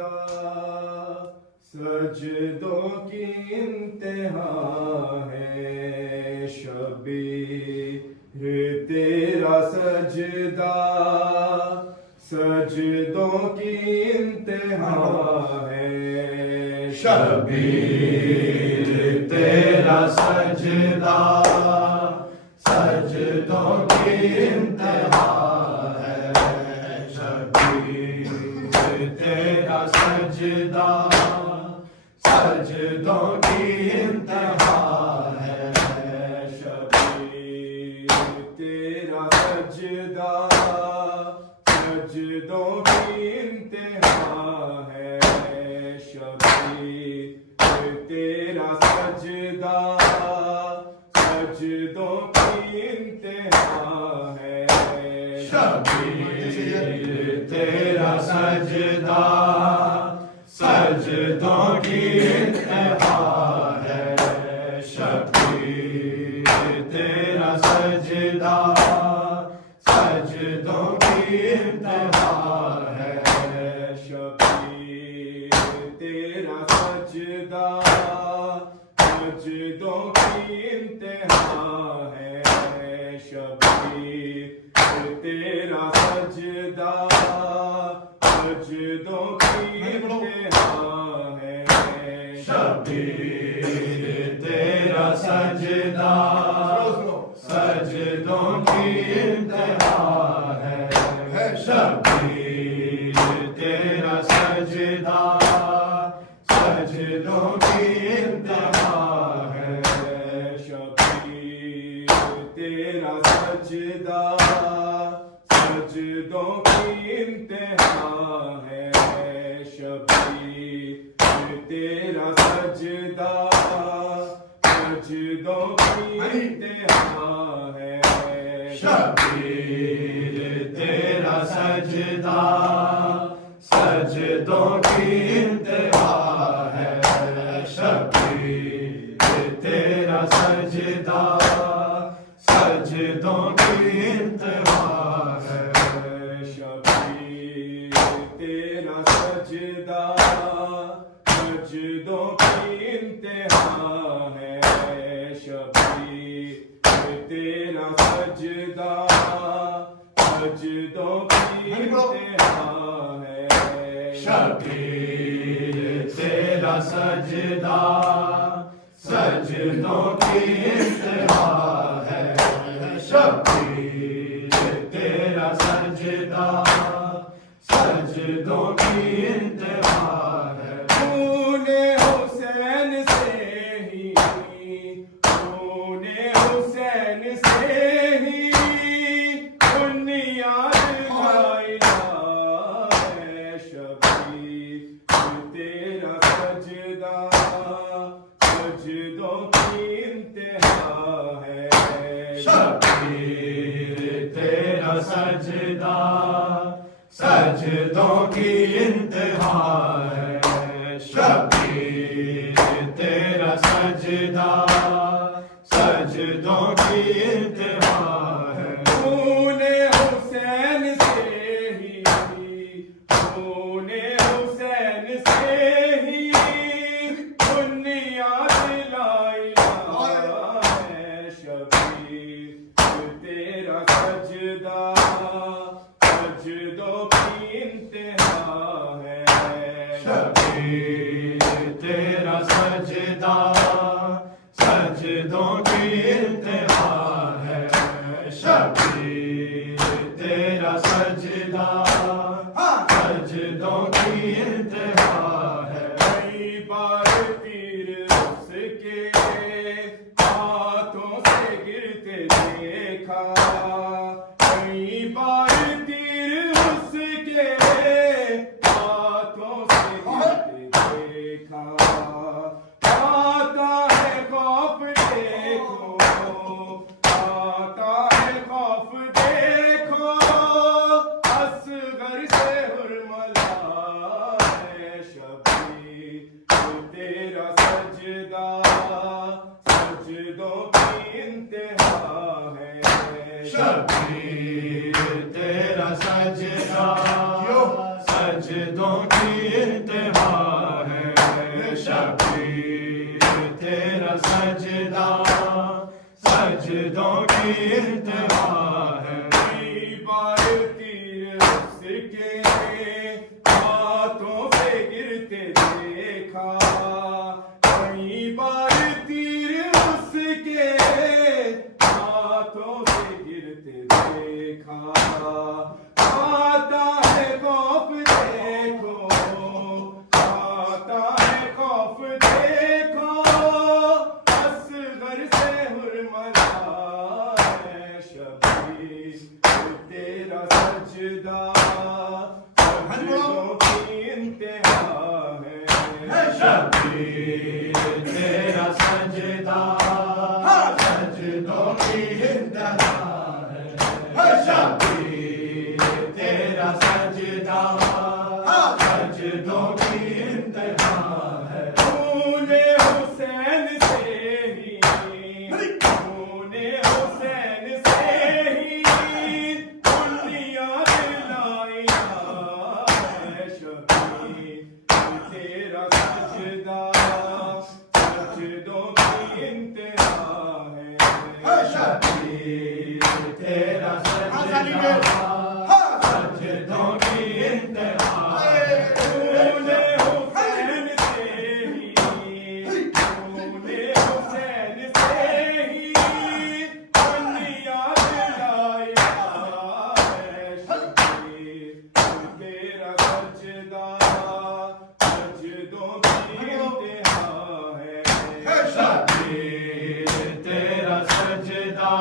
सजदा सजदों की इंतहा है शबीर तेरा सजदा सजदों की इंतहा है शबीर तेरा सजदा सजदों की इंतहा है शबीर तेरा सजदा सजदों की इंतहा है शबीर तेरा सजदा सजदों की इंतहा है शबीर तेरा सजदा सजदों की इंतहा है शबीर तेरा सजदा सजदों की इंतहा है शबीर तेरा सजदा सजदों की इंतहा है शबीर तेरा सजदा सजदों की इंतहा है शबीर तेरा सजदा सजदों की इंतहा है शबीर तेरा सजदा सजदों की इंतहा है शबीर तेरा सजदा सजदों की इंतहा है शबीर तेरा सजदा सजदों की इंतहा है शबीर तेरा सजदा सजदों की इंतहा है शबीर तेरा सजदा सजदों की इंतहा है शबीर तेरा सजदा सजदों की इंतहा है शबीर तेरा सजदा सजदों की इंतहा है शबीर तेरा सजदा सजदों की इंतहा है शबीर तेरा सजदा सजदों की इंतहा है शबीर तेरा सजदा सजदों की इंतहा है खूने हुसैन से ही खूने हुसैन से ही बुनियाद कायदा है शबीर तेरा सजदा सजदों की इंतहा है शबीर तेरा सजदा सजदों की इंतहा है शबीर तेरा सजदा सजदों की इंतहा है खूने हुसैन से ही खूने हुसैन से ही बुनियाद लाइला है शबीर तेरा सजदा सजदों की इंतहा है शबीर तेरा सजदा सजदों की इंतहा है शबीर तेरा सजदा सजदों की इंतहा है कई बार तीर उसके हाथों से गिरते देखा कई बार तीर उसके हाथों से गिरते देखा आता है खौफ देखो आता है खौफ देखो असगर से हुरमला है शबीर तेरा सजदा सजदों की इंतहा है शबीर तेरा सजदा सजदों की इंतहा सजदों की इंतहा है। कई बार तीर उसके हाथों से गिरते देखा, कई बार तीर उसके हाथों से गिरते देखा। आता है खौफ देखो, आता है खौफ देखो, असगर से हुरमला है शबीर तेरा सजदा, सजदों की इंतहा है। शबीर तेरा सजदा सजदों की इंतहा है। शबीर तेरा सजदा सजदों की इंतहा है। तूने हुसैन से ही, तूने हुसैन से ही दुनिया दिलाई है शबीर तेरा सजदा, सजदों की इंतहा है। शबीर तेरा सजदा सजदों की इंतहा है। तूने हुसैन से ही, तूने हुसैन से ही दुनिया दिलाई है शबीर तेरा सजदा, सजदों की इंतहा है। शबीर तेरा सजदा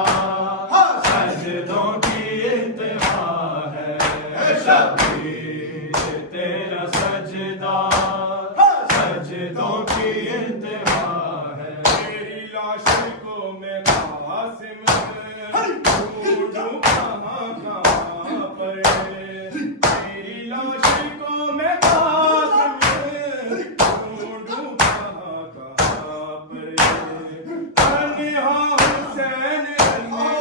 सजदों की इंतहा है। शबीर तेरा सजदा सजदों की इंतहा है। तेरी लाश को मैं कासिम ढूंढूं कहाँ कहाँ पर, तेरी लाश को मैं कासिम ढूंढूं कहाँ कहाँ पर। तन्हा हुसैन में,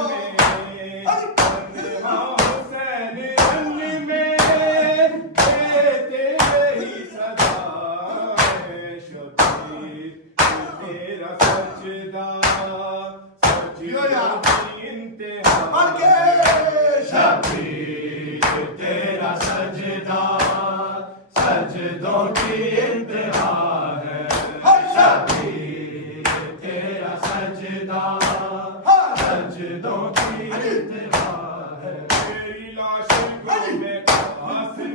तन्हा हुसैन में देते ही सदा है शबीर तेरा सजदा, सजदों की इंतहा है। शबीर तेरा सजदा सजदों की इंतहा है। शबीर तेरा सजदा सजदों की इंतहा है। तेरी लाश को मैं कासिम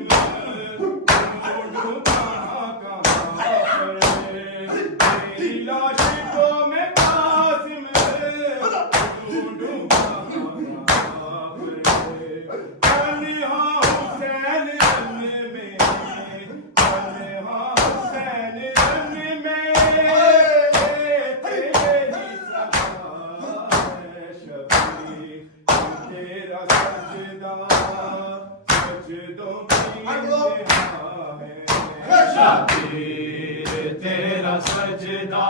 ढूंढूं कहाँ कहाँ पर, तेरी लाश को मैं कासिम ढूंढूं कहाँ कहाँ पर। तन्हा हुसैन में, तन्हा हुसैन में तेरी सदा है शबीर तेरा सजदा, सजदों की इंतहा है। शबीर तेरा सजदा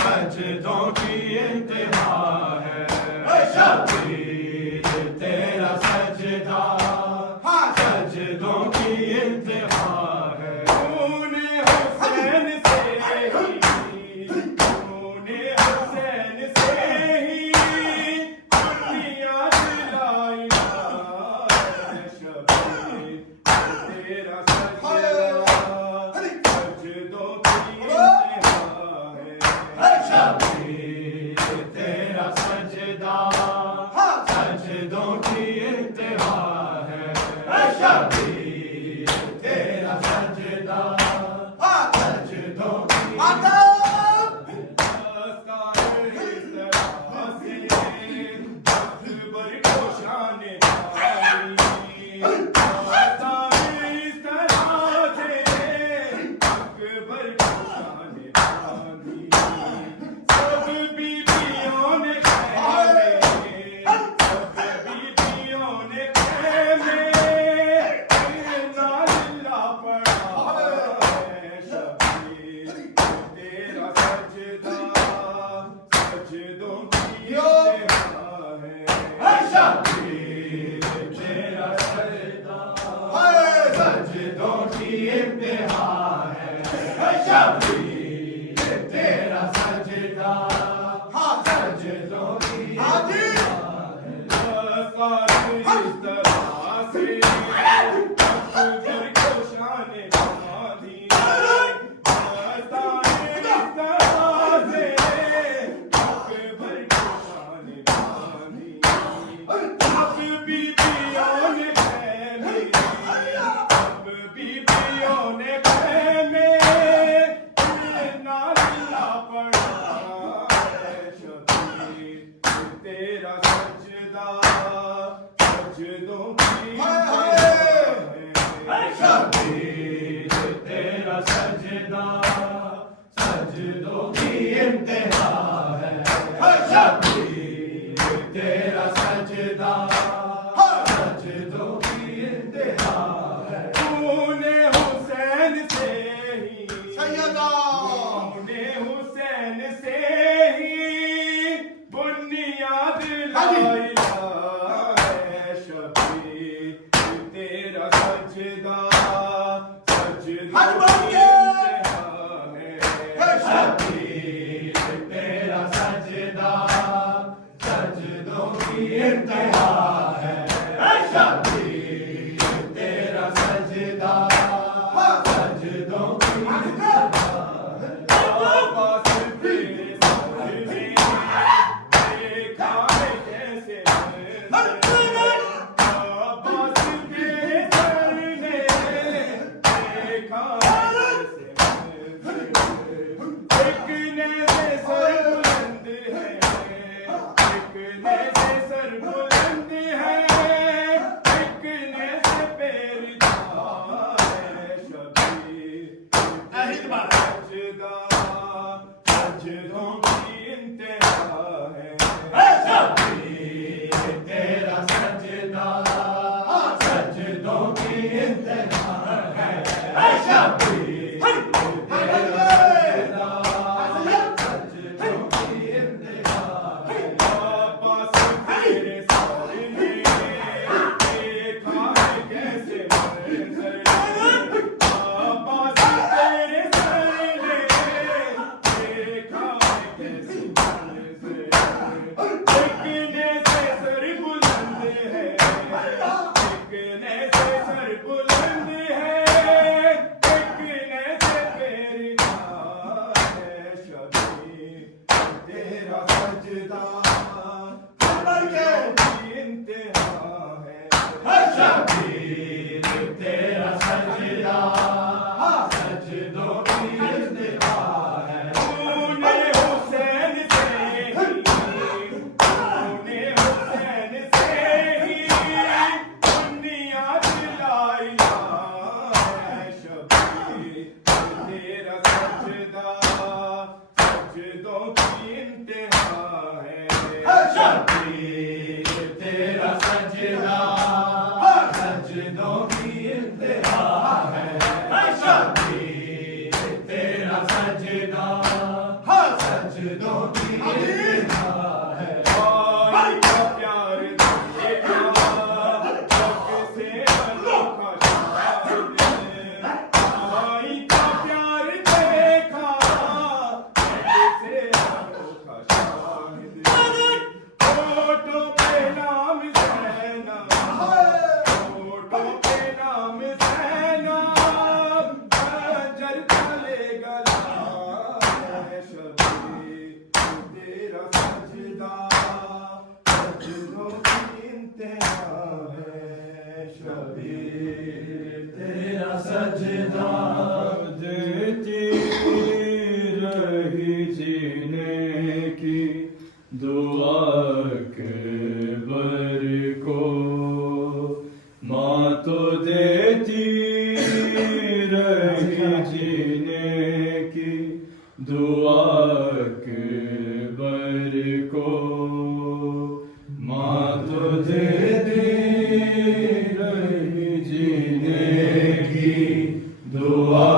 सजदों की इंतहा है। शबीर तेरा सजदा सजदों की इंतहा है। तूने हुसैन से ही, तूने हुसैन से ही दुनिया दिलाई है शबीर तेरा सजदा, सजदों की इंतहा है। शबीर तेरा सजदा सजदों की इंतहा है। शबीर तेरा सजदा सजदों की अकबर को शान पाई, इस तरह से अकबर को शान पाई। सब बीबियों ने खेमे, सब बीबियों ने खेमे नाज़िला पड़ा है शबीर तेरा सजदा, सजदों की इंतहा है। शबीर तेरा सजदा सजदों की इंतहा है। शबीर तेरा सजदा सजदों की सजदा सजदों की इंतहा है शबीर तेरा सजदा सजदों की इंतहा है तूने हुसैन से ही सैयदा तूने हुसैन से ही बुनियाद लाई है शबीर तेरा सजदा सजदों की इंतहा है शबीर तेरा सजदा सजदों की इंतहा है शबीर तेरा सजदा सजदों की इंतहा है आवाज़ तेरे सर में देखा है कैसे आवाज़ तेरे सर में देखा है कैसे सर बुलंद है एक ने से पैर है शबीर सजदा सजदों की इंतहा है शबीर तेरा सजदा सजदों की इंतहा है शबीर तेरा सजदा सजदों की इंतहा है आवाज़ तेरे सर में देखा है कैसे मंजर आवाज़ तेरे सर में देखा है कैसे मंजर देखने से सर बुलंद है देखने से सर बुलंद है देखने से पैर है शबीर तेरा सजदा सजदों की इंतहा है शबीर तेरा सजदा सजदों की इंतहा है तूने हुसैन से ही तूने हुसैन से ही बुनियाद लाई है शबीर तेरा सजदा सजदों की इंतहा है शबीर तेरा सजदा सजदों की इंतहा है शबीर तेरा सजदा सजदों की इंतहा है भाई का प्यार देखा कैसे अनोखा शाहिद भाई का प्यार देखा कैसे अनोखा शाहिद फोटो पे नाम सैना फोटो पे नाम सैना जर चले गला है शबीर तेरा सजदा सजदों की इंतहा है शबीर तेरा सजदा देती रही जीने की दुआ अकबर को माँ तो देती रही जीने की दुआ अकबर को माँ तो देती रही जीने की दुआ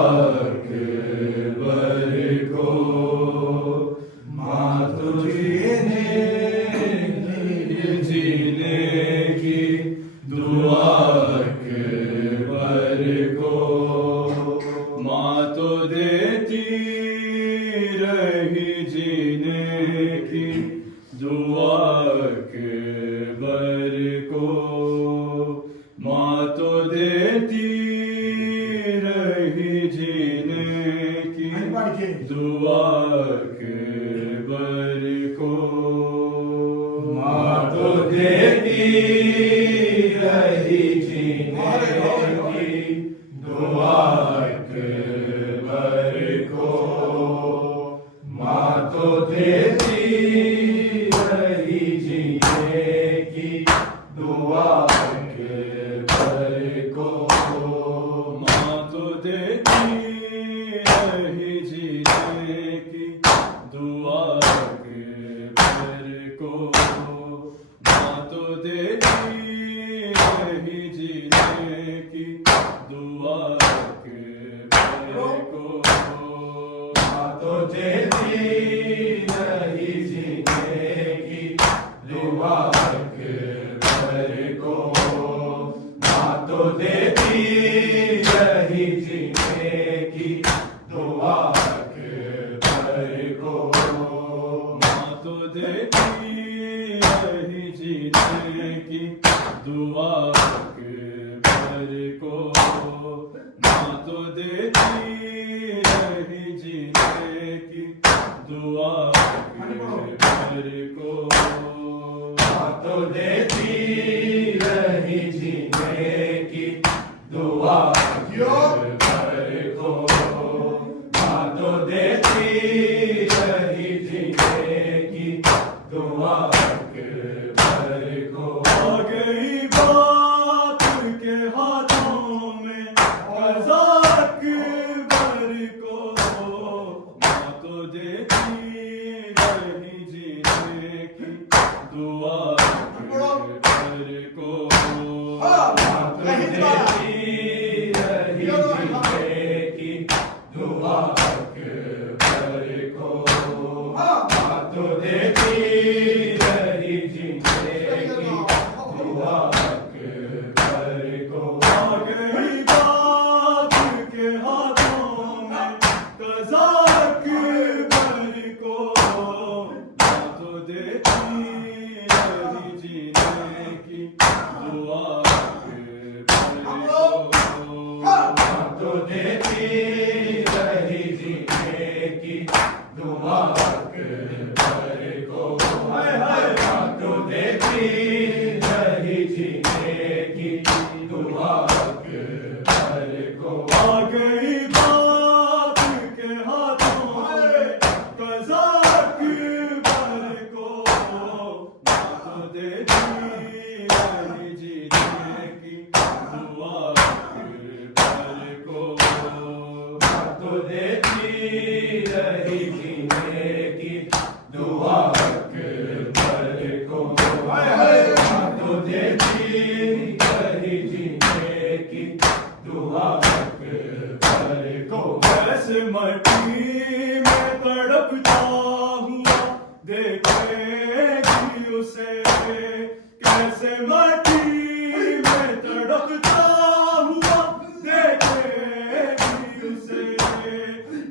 दुआ अकबर को माँ तो देती रही जीने की दुआ अकबर को माँ तो देती रही जीने की दुआ अकबर को माँ तो देती रही जीने की दुआ अकबर को माँ तो देती रही जीने की दुआ अकबर को माँ तो देती रही जीने की दुआ अकबर को माँ तो देती रही जीने की दुआ अकबर को आ गई बात के हाथों में कज़ा अकबर को माँ तो देती रही जीने की दुआ अकबर को माँ तो देती रही जीने की दुआ अकबर को माँ तो देती रही जीने की दुआ अकबर को आ गई बात के हाथों में कज़ा अकबर को माँ तो देती रही जीने की दुआ अकबर को माँ तो देती रही जीने की दुआ अकबर को माँ तो देती रही जीने की दुआ अकबर को आ गई बात के हाथों में कज़ा अकबर को माँ तो देती रही जीने की दुआ अकबर को माँ तो देती रही जीने की दुआ अकबर को माँ तो देती रही जीने की दुआ अकबर को कैसे मट्टी में तड़पता हुआ देखेगी उसे कैसे मट्टी में तड़पता हुआ देखेगी उसे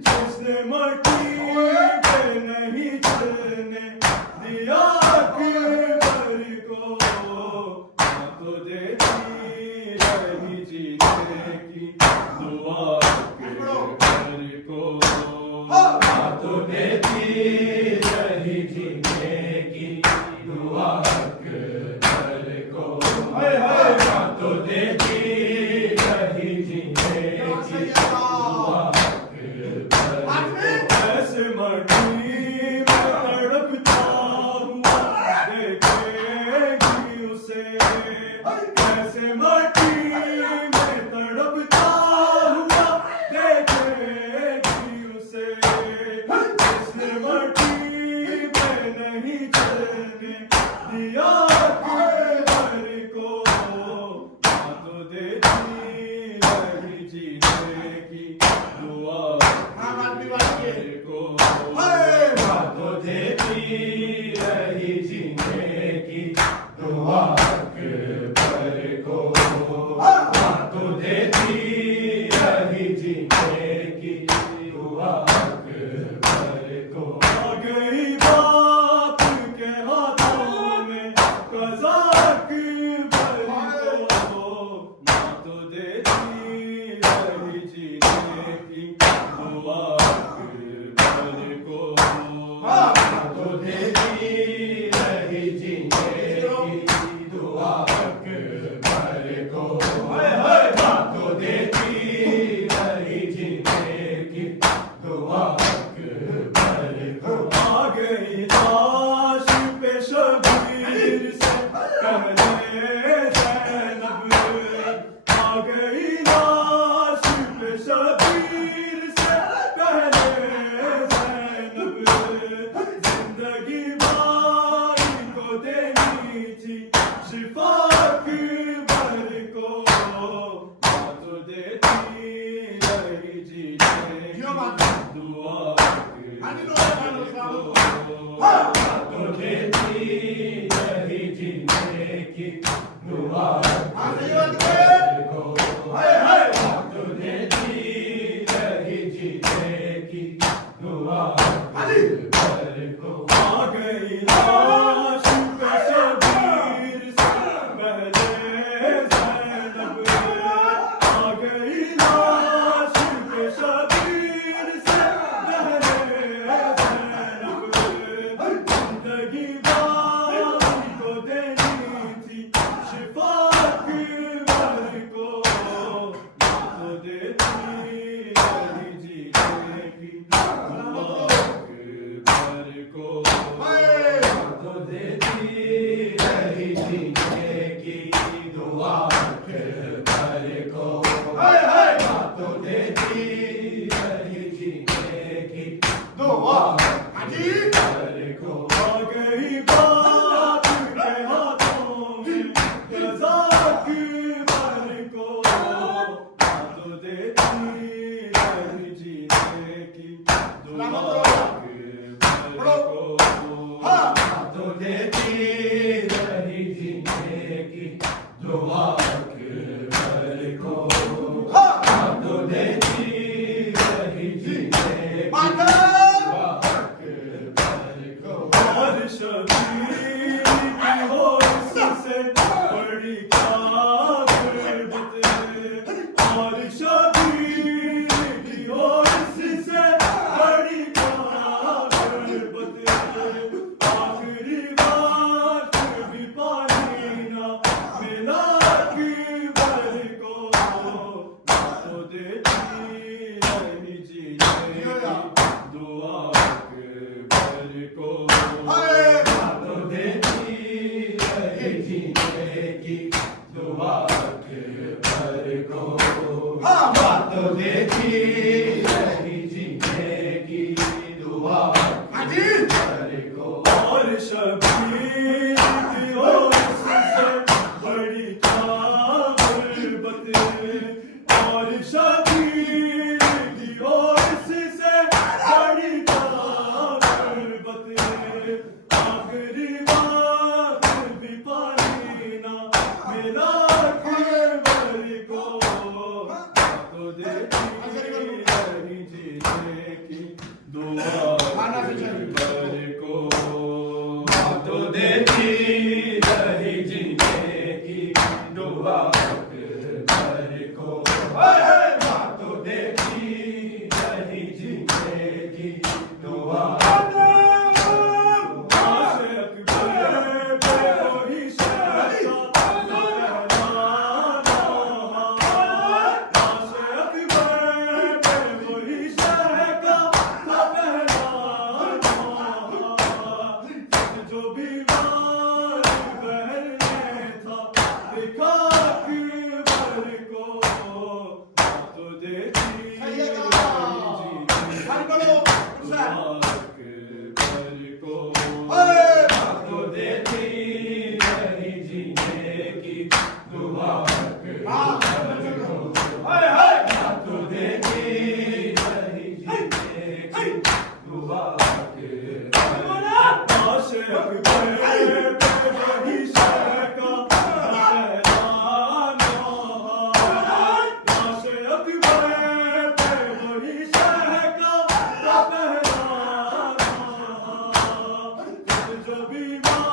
जिसने मट्टी पे नहीं चलने दिया अकबर को माँ तो देती रही जीने की दुआ अकबर को माँ तो देती रही जीने की दुआ अकबर को माँ तो देती रही जीने की दुआ अकबर ऐसे मट्टी में तड़पता हुआ देखेगी उसे कैसे मट्टी में तड़पता हुआ देखेगी उसे जिसने मट्टी में नहीं चलने दिया अकबर को माँ तो देती रही जीने दुआ तो देती रही जीने की दुआ तो देती रही जीने की दुआ को आ गई लाश पे शबीर से पहले ज़ैनब आ गई लाश पे शबीर से पहले ज़ैनब जिंदगी बारी को देनी थी शिफा अकबर को तो देती रही जीने की दुआ अकबर को तो देती रही जीने की दुआ अकबर को तो देती रही जीने की दुआ अकबर को आ गई बात के हाथों में रज़ा अकबर को तो देती रही जीने की दुआ अकबर को तो देती रही जीने की दुआ अकबर को तो देती रही जीने की दुआ अकबर को और शबीर की हो इससे बड़ी क्या गुर्बत और शबीर की हो इससे बड़ी क्या गुर्बत आखिरी बात भी पानी ना मिला अकबर को तो देती रही जीने की दुआ अकबर को तो देती रही जीने की दुआ अकबर को तो देती रही जीने की दुआ अकबर को और शबीर की हो इससे बड़ी क्या गुर्बत और शबीर की हो इससे बड़ी क्या गुर्बत आखिरी बात भी पानी ना मिला अकबर को तो देती रही जीने की दुआ अकबर को तो देती रही जीने की दुआ अकबर को तो देती रही जीने की दुआ आशे अकबर पे वही शहका आशे अकबर पे वही शहका जो बीमार बहने था देखा अकबर को तो देती रही जीने अकबर को तो देती रही जीने की दुआ अकबर को तो देती रही जीने की दुआ अकबर आशे अकबर पे वही शहका आशे अकबर पे वही शहका जो बीमार